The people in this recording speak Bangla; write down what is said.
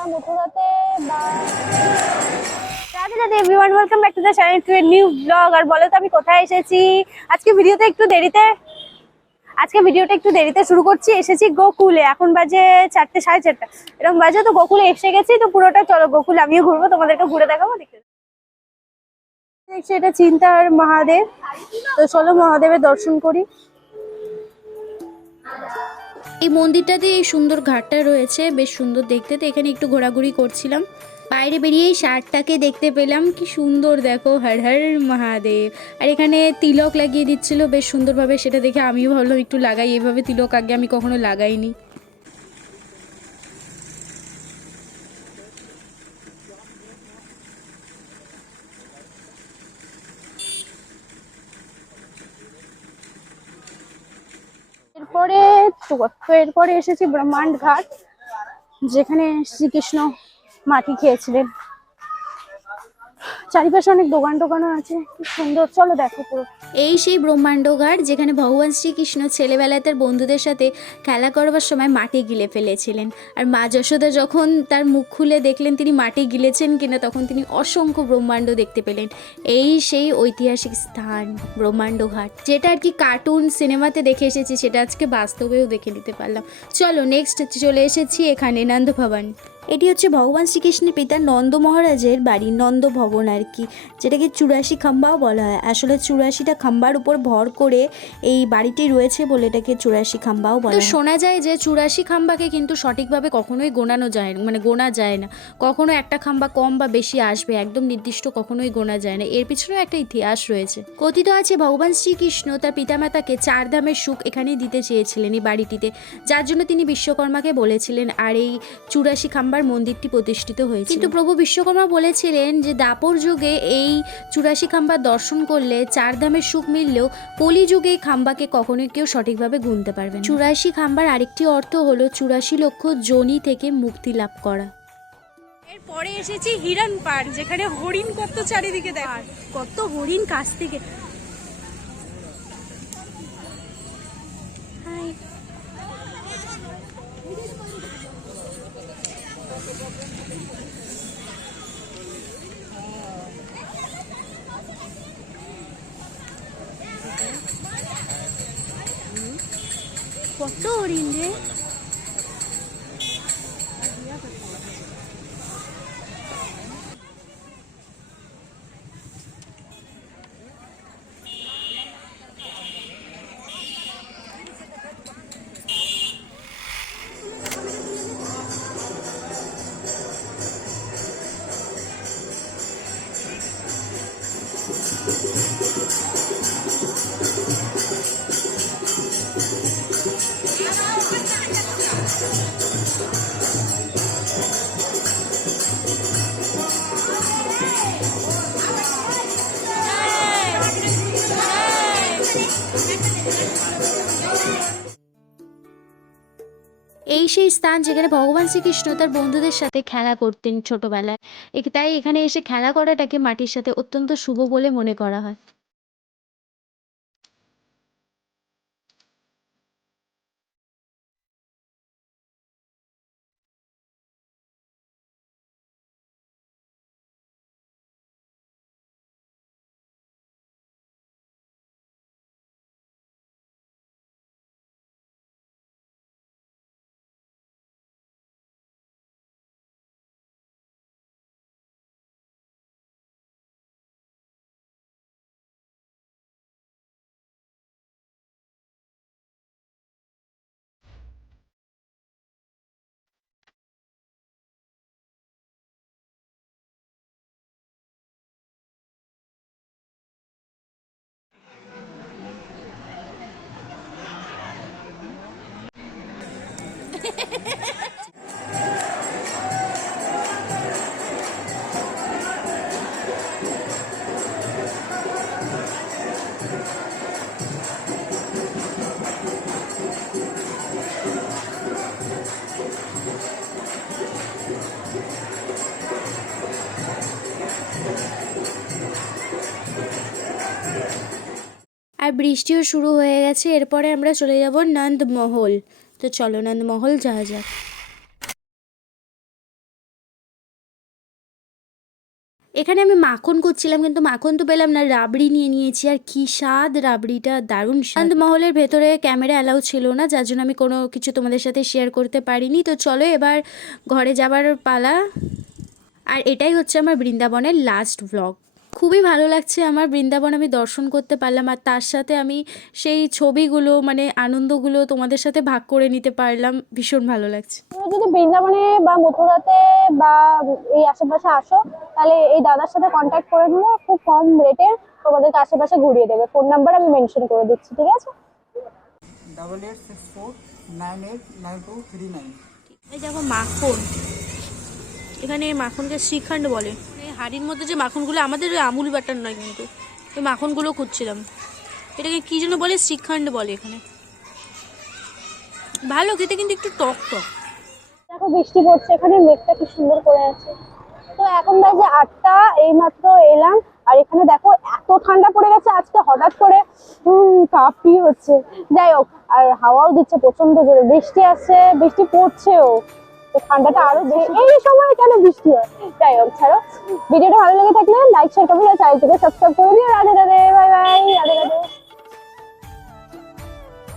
বা ওয়েলকাম নিউ আর তো, আমি কোথায় এসেছি? আজকে ভিডিওতে একটু দেরিতে, আজকে ভিডিওটা একটু দেরিতে শুরু করছি। এসেছি গোকুলে। এখন বাজে চারটে, সাড়ে এরকম বাজে তো গোকুলে গেছি, তো পুরোটা চলো গোকুলে আমিও ঘুরবো, তোমাদেরকে ঘুরে দেখাবো দেখছি এটা চিন্তার মহাদেব। তো চলো মহাদেবের দর্শন করি। এই মন্দিরটাতে এই সুন্দর ঘাটটা রয়েছে, বেশ সুন্দর দেখতে। তো এখানে একটু ঘোরাঘুরি করছিলাম। বাইরে বেরিয়ে এই শার্টটাকে দেখতে পেলাম। কি সুন্দর দেখো, হর হর মহাদেব। আর এখানে তিলক লাগিয়ে দিচ্ছিল, বেশ সুন্দরভাবে। সেটা দেখে আমিও ভাবলাম, একটু লাগাই। এভাবে তিলক আগে আমি কখনো লাগাইনি। তো তো এরপরে এসেছি ব্রহ্মাণ্ড ঘাট যেখানে শ্রীকৃষ্ণ মাটি খেয়েছিলেন। চারিপাশে অনেক দোকান টোকানও আছে কি সুন্দর। চলো দেখো পুরো। এই সেই ব্রহ্মাণ্ড ঘাট যেখানে ভগবান শ্রীকৃষ্ণ ছেলেবেলায় তার বন্ধুদের সাথে খেলা করবার সময় মাটি গিলে ফেলেছিলেন। আর মা যশোদা যখন তার মুখ খুলে দেখলেন তিনি মাটি গিলেছেন কিনা, তখন তিনি অসংখ্য ব্রহ্মাণ্ড দেখতে পেলেন। এই সেই ঐতিহাসিক স্থান ব্রহ্মাণ্ড ঘাট যেটা আর কি কার্টুন সিনেমাতে দেখে এসেছি, সেটা আজকে বাস্তবেও দেখে নিতে পারলাম। চলো নেক্সট চলে এসেছি এখানে নন্দ ভবন এটি হচ্ছে ভগবান শ্রীকৃষ্ণের পিতা নন্দ মহারাজের বাড়ি নন্দ ভবন আর কি যেটাকে চুরাশি খাম্বাও বলা হয়। আসলে চুরাশিটা খাম্বার উপর ভর করে এই বাড়িটি রয়েছে বলে এটাকে চুরাশি খাম্বাও বলা শোনা যায় যে চুরাশি খাম্বাকে কিন্তু সঠিকভাবে কখনোই গোনানো যায় না মানে গোনা যায় না। কখনো একটা খাম্বা কম বা বেশি আসবে একদম নির্দিষ্ট কখনোই গোনা যায় না। এর পিছনেও একটা ইতিহাস রয়েছে। কথিত আছে ভগবান শ্রীকৃষ্ণ তার পিতামাতাকে চার ধামের সুখ এখানেই দিতে চেয়েছিলেন এই বাড়িটিতে যার জন্য তিনি বিশ্বকর্মাকে বলেছিলেন আর এই চুরাশি খাম্বার মন্দিরটি প্রতিষ্ঠিত হয়েছে কিন্তু প্রভু বিশ্বকর্মা বলেছিলেন যে দাপর যুগে এই চুরাশি খাম্বার দর্শন করলে চার ধামের সুখ মিললেও কলি যুগে এই খাম্বাকে কখনোই কেউ সঠিকভাবে গুনতে পারবে না। চুরাশি খাম্বার আরেকটি অর্থ হলো চুরাশি লক্ষ জনি থেকে মুক্তি লাভ করা। এরপরে এসেছি হিরণ পার্ক যেখানে হরিণ কত চারিদিকে দেখ কত হরিণ কাছ থেকে কত হরিণ এই সেই স্থান যেখানে ভগবান শ্রীকৃষ্ণ তার বন্ধুদের সাথে খেলা করতেন ছোটবেলায়। তাই এখানে এসে খেলা করাটাকে মাটির সাথে অত্যন্ত শুভ বলে মনে করা হয়। আর বৃষ্টিও শুরু হয়ে গেছে এরপরে আমরা চলে যাব নন্দমহল। তো চলো নন্দমহল যাওয়া যাক। এখানে আমি মাখন করছিলাম কিন্তু মাখন তো পেলাম না, রাবড়ি নিয়ে নিয়েছি। আর কি স্বাদ রাবড়িটা, দারুণ শান্ত মহলের ভেতরে ক্যামেরা অ্যালাউ ছিল না, যার জন্য আমি কোনো কিছু তোমাদের সাথে শেয়ার করতে পারিনি। তো চলো এবার ঘরে যাবার পালা। আর এটাই হচ্ছে আমার বৃন্দাবনের লাস্ট ব্লগ খুবই ভালো লাগছে আমার বৃন্দাবন আমি দর্শন করতে পারলাম আর তার সাথে আমি সেই ছবিগুলো মানে আনন্দগুলো তোমাদের সাথে ভাগ করে নিতে পারলাম। ভীষণ ভালো লাগছে। তুমি যদি বৃন্দাবনে বা মথুরাতে বা এই আশেপাশে আসো তাহলে এই দাদার সাথে কন্ট্যাক্ট করে নিলে খুব কম রেটে তোমাদেরকে আশেপাশে ঘুরিয়ে দেবে। ফোন নাম্বার আমি মেনশন করে দিচ্ছি ঠিক আছে? Double eight six four nine eight nine two three nine এই দেখো মাখন। এখানে এই মাখনকে শ্রীখণ্ড বলে। হাড়ির মধ্যে যে মাখনগুলো, আমাদের আমুল বাটার নয় কিন্তু। ওই মাখনগুলো খুঁজছিলাম। এটাকে কি যেন বলে? শ্রীখণ্ড বলে এখানে। ভালো, খেতে কিন্তু একটু টক টক। দেখো, বৃষ্টি পড়ছে এখানে, মেঘটা কি সুন্দর করে আছে। তো এখন বাজে আটটা, এইমাত্র এলাম। আর এখানে দেখো, এত ঠান্ডা পড়ে গেছে, আজকে হঠাৎ করে কাঁপি হচ্ছে। যাই হোক, আর হাওয়াও দিচ্ছে প্রচণ্ড জোরে। বৃষ্টি আসছে বৃষ্টি পড়ছেও। ঠান্ডাটা আরও এই সময় কেন বৃষ্টি হয়? যাই হোক, ছাড়ো। ভিডিওটা ভালো লেগে থাকলে লাইক শেয়ার করবে চ্যানেলটিকে সাবস্ক্রাইব করে দিও। Radhe Radhe bye bye Radhe Radhe.